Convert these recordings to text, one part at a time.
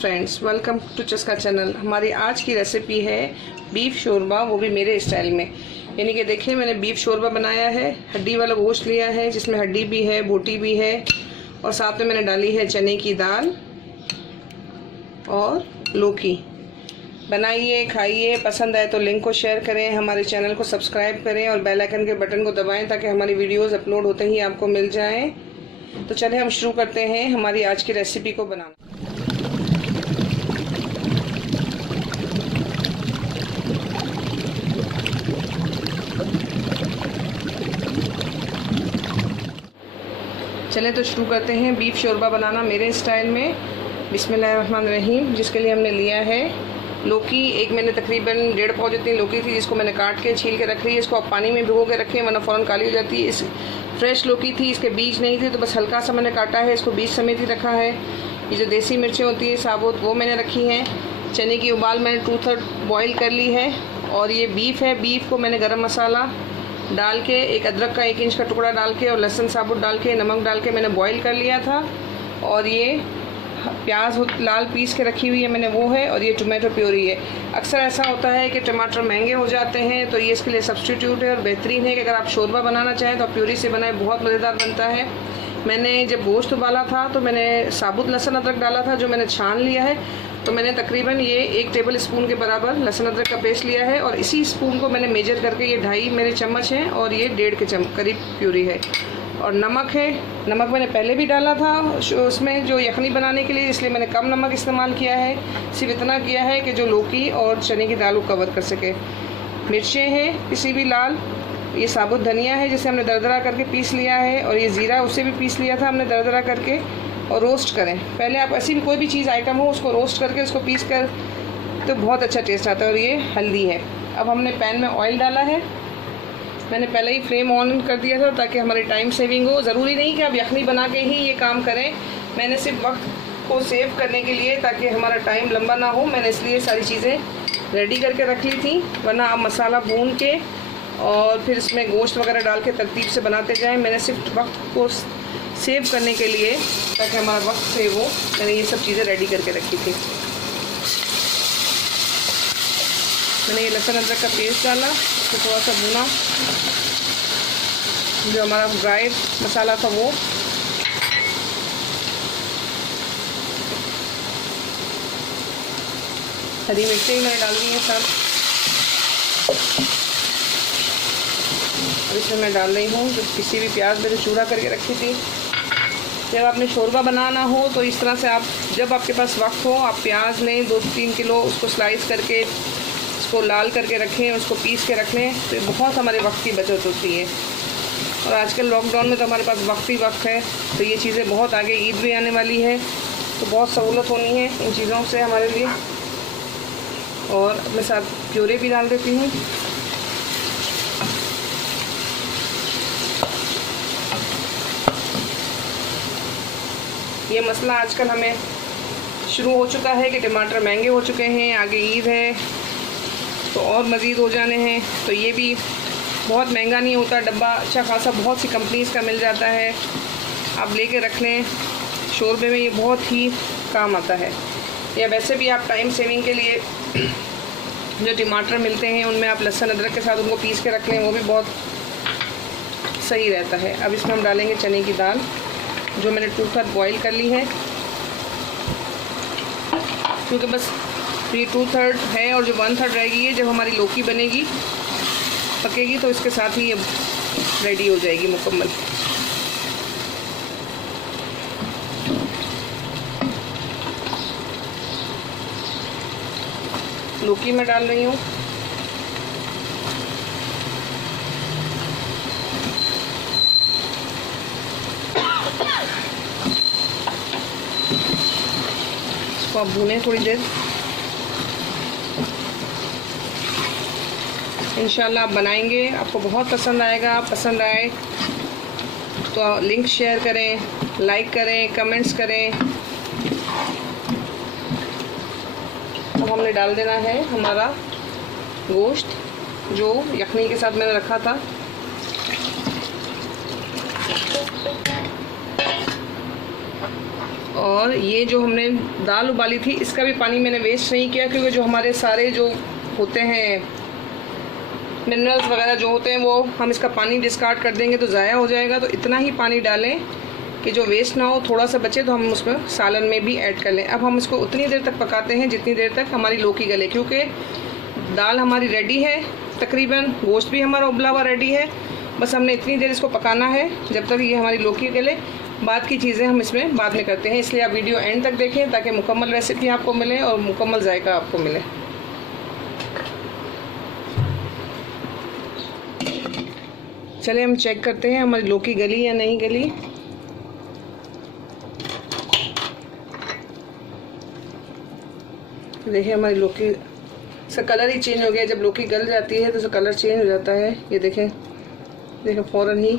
Friends, welcome to चस्का channel. हमारी आज की रेसिपी है बीफ शोरबा, वो भी मेरे स्टाइल में। यानी कि देखिए, मैंने बीफ शोरबा बनाया है। हड्डी वाला गोश्त लिया है जिसमें हड्डी भी है, बोटी भी है, और साथ में मैंने डाली है चने की दाल और लौकी। बनाइए, खाइए, पसंद आए तो लिंक को शेयर करें, हमारे चैनल को सब्सक्राइब करें और बेल आइकन के बटन को दबाएं ताकि हमारी वीडियोस अपलोड होते ही आपको मिल जाएं। तो चले हम शुरू करते हैं हमारी आज की रेसिपी को बनाना। चलें तो शुरू करते हैं बीफ शोरबा बनाना मेरे स्टाइल में। बिस्मिल्लाहिर्रहमानिर्रहीम। जिसके लिए हमने लिया है लौकी, एक मैंने तकरीबन 1.5 पाव जितनी लौकी थी, जिसको मैंने काट के छील के रख ली है। इसको आप पानी में भिगो के रखें वरना फ़ौरन काली हो जाती है। इस फ्रेश लौकी थी, इसके बीज नहीं थे, तो बस हल्का सा मैंने काटा है, इसको बीज समेत ही रखा है। ये जो देसी मिर्चें होती हैं साबुत, वो मैंने रखी हैं। चने की उबाल मैंने 2/3 बॉयल कर ली है। और ये बीफ है, बीफ को मैंने गरम मसाला डाल के, एक अदरक का 1 इंच का टुकड़ा डाल के और लहसुन साबुत डाल के, नमक डाल के मैंने बॉईल कर लिया था। और ये प्याज लाल पीस के रखी हुई है मैंने, वो है। और ये टोमेटो प्यूरी है। अक्सर ऐसा होता है कि टमाटर महंगे हो जाते हैं, तो ये इसके लिए सब्स्टिट्यूट है और बेहतरीन है कि अगर आप शोरबा बनाना चाहें तो आप प्यूरी से बनाएं, बहुत मज़ेदार बनता है। मैंने जब गोश्त उबाला था तो मैंने साबुत लहसुन अदरक डाला था, जो मैंने छान लिया है। तो मैंने तकरीबन ये 1 टेबल स्पून के बराबर लहसुन अदरक का पेस्ट लिया है। और इसी स्पून को मैंने मेजर करके, ये 2.5 मेरे चम्मच हैं और ये 1.5 के करीब प्यूरी है। और नमक है, नमक मैंने पहले भी डाला था उसमें जो यखनी बनाने के लिए, इसलिए मैंने कम नमक इस्तेमाल किया है। सिर्फ इतना किया है कि जो लौकी और चने की दाल को कवर कर सके। मिर्चें हैं किसी भी लाल, ये साबुत धनिया है जिसे हमने दरदरा करके पीस लिया है। और ये ज़ीरा, उसे भी पीस लिया था हमने दरदरा करके। और रोस्ट करें पहले, आप ऐसी भी कोई भी चीज़ आइटम हो उसको रोस्ट करके उसको पीस कर, तो बहुत अच्छा टेस्ट आता है। और ये हल्दी है। अब हमने पैन में ऑयल डाला है। मैंने पहले ही फ्लेम ऑन कर दिया था ताकि हमारी टाइम सेविंग हो। ज़रूरी नहीं कि आप यखनी बना के ही ये काम करें, मैंने सिर्फ वक्त को सेव करने के लिए, ताकि हमारा टाइम लंबा ना हो, मैंने इसलिए सारी चीज़ें रेडी करके रख ली थी। वरना आप मसाला भून के और फिर इसमें गोश्त वगैरह डाल के तरतीब से बनाते जाएं। मैंने सिर्फ वक्त को सेव करने के लिए, ताकि हमारा वक्त सेव हो, मैंने ये सब चीज़ें रेडी करके रखी थी। मैंने ये लहसुन अदरक का पेस्ट डाला, उसको थोड़ा सा भुना। जो हमारा ड्राई मसाला था वो, हरी मिर्चें भी मैंने डाल दी हैं सब। और इसमें मैं डाल रही हूँ जो किसी भी प्याज मैंने चूरा करके रखी थी। जब आपने शोरबा बनाना हो तो इस तरह से आप, जब आपके पास वक्त हो, आप प्याज लें 2-3 किलो, उसको स्लाइस करके, उसको लाल करके रखें, उसको पीस के रख लें, तो बहुत हमारे वक्त की बचत होती है। और आजकल लॉकडाउन में तो हमारे पास वक्त ही वक्त है, तो ये चीज़ें बहुत आगे, ईद भी आने वाली है, तो बहुत सहूलत होनी है इन चीज़ों से हमारे लिए। और मैं साथ प्यूरी भी डाल देती हूँ। ये मसला आजकल हमें शुरू हो चुका है कि टमाटर महंगे हो चुके हैं, आगे ईद है तो और मज़ीद हो जाने हैं। तो ये भी बहुत महंगा नहीं होता, डब्बा अच्छा खासा बहुत सी कंपनीज़ का मिल जाता है, आप लेके रख लें। शोरबे में ये बहुत ही काम आता है। या वैसे भी आप टाइम सेविंग के लिए जो टमाटर मिलते हैं उनमें आप लहसुन अदरक के साथ उनको पीस के रख लें, वो भी बहुत सही रहता है। अब इसमें हम डालेंगे चने की दाल, जो मैंने 2/3 बॉयल कर ली है, क्योंकि बस ये 2/3 है और जो 1/3 रहेगी, ये जब हमारी लौकी बनेगी, पकेगी, तो इसके साथ ही ये रेडी हो जाएगी मुकम्मल। लौकी मैं डाल रही हूँ। इसको आप भूनें थोड़ी देर। इंशाल्लाह आप बनाएंगे, आपको बहुत पसंद आएगा। पसंद आए तो लिंक शेयर करें, लाइक करें, कमेंट्स करें। अब हमने डाल देना है हमारा गोश्त, जो यखनी के साथ मैंने रखा था। और ये जो हमने दाल उबाली थी इसका भी पानी मैंने वेस्ट नहीं किया, क्योंकि जो हमारे सारे जो होते हैं मिनरल्स वगैरह जो होते हैं वो हम इसका पानी डिस्कार्ड कर देंगे तो ज़ाया हो जाएगा। तो इतना ही पानी डालें कि जो वेस्ट ना हो, थोड़ा सा बचे तो हम उसमें सालन में भी ऐड कर लें। अब हम इसको उतनी देर तक पकाते हैं जितनी देर तक हमारी लौकी गले, क्योंकि दाल हमारी रेडी है तकरीबन, गोश्त भी हमारा उबला हुआ रेडी है। बस हमने इतनी देर इसको पकाना है जब तक ये हमारी लौकी गले। बाद की चीज़ें हम इसमें बाद में करते हैं, इसलिए आप वीडियो एंड तक देखें ताकि मुकम्मल रेसिपी आपको मिले और मुकम्मल जायका आपको मिले। चलिए हम चेक करते हैं हमारी लौकी गली या नहीं गली। देखिए हमारी लौकी से कलर ही चेंज हो गया। जब लौकी गल जाती है तो उसका कलर चेंज हो जाता है। ये देखें फ़ौरन ही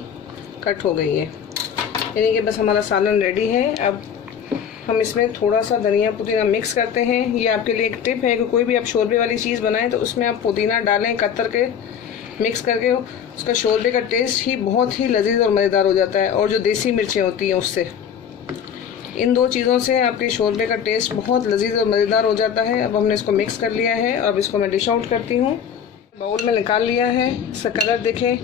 कट हो गई है, यानी कि बस हमारा सालन रेडी है। अब हम इसमें थोड़ा सा धनिया पुदीना मिक्स करते हैं। ये आपके लिए एक टिप है कि कोई भी आप शोरबे वाली चीज़ बनाएं तो उसमें आप पुदीना डालें, कतर के मिक्स करके, उसका शोरबे का टेस्ट ही बहुत ही लजीज और मज़ेदार हो जाता है। और जो देसी मिर्चें होती हैं उससे, इन दो चीज़ों से आपके शोरबे का टेस्ट बहुत लजीज और मज़ेदार हो जाता है। अब हमने इसको मिक्स कर लिया है। अब इसको मैं डिश आउट करती हूँ, बाउल में निकाल लिया है। इसका कलर देखें।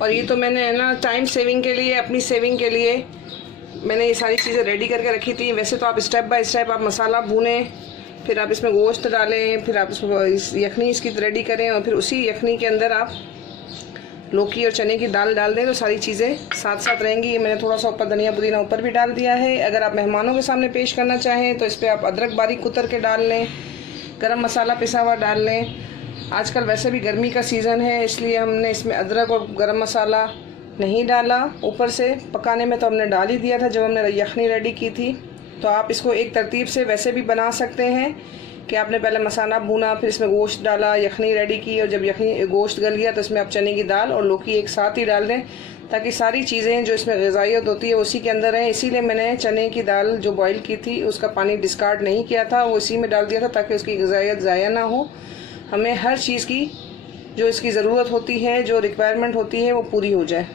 और ये तो मैंने ना टाइम सेविंग के लिए, अपनी सेविंग के लिए मैंने ये सारी चीज़ें रेडी करके रखी थी। वैसे तो आप स्टेप बाय स्टेप आप मसाला भूनें, फिर आप इसमें गोश्त डालें, फिर आप इसमें यखनी इसकी रेडी करें और फिर उसी यखनी के अंदर आप लौकी और चने की दाल डाल दें तो सारी चीज़ें साथ साथ रहेंगी। ये मैंने थोड़ा सा ऊपर धनिया पुदीना ऊपर भी डाल दिया है। अगर आप मेहमानों के सामने पेश करना चाहें तो इस पर आप अदरक बारीक कुतर के डाल लें, गरम मसाला पिसा हुआ डाल लें। आजकल वैसे भी गर्मी का सीज़न है, इसलिए हमने इसमें अदरक और गरम मसाला नहीं डाला ऊपर से। पकाने में तो हमने डाल ही दिया था जब हमने यखनी रेडी की थी। तो आप इसको एक तरतीब से वैसे भी बना सकते हैं कि आपने पहले मसाला भूना, फिर इसमें गोश्त डाला, यखनी रेडी की, और जब यखनी गोश्त गल गया तो इसमें आप चने की दाल और लौकी एक साथ ही डाल दें ताकि सारी चीज़ें जो इसमें ग़िज़ाइयत होती है उसी के अंदर है। इसीलिए मैंने चने की दाल जो बॉईल की थी उसका पानी डिस्कार्ड नहीं किया था, वो इसी में डाल दिया था ताकि उसकी ग़िज़ाइयत ज़ाया ना हो। हमें हर चीज़ की जो इसकी ज़रूरत होती है, जो रिक्वायरमेंट होती है, वो पूरी हो जाए।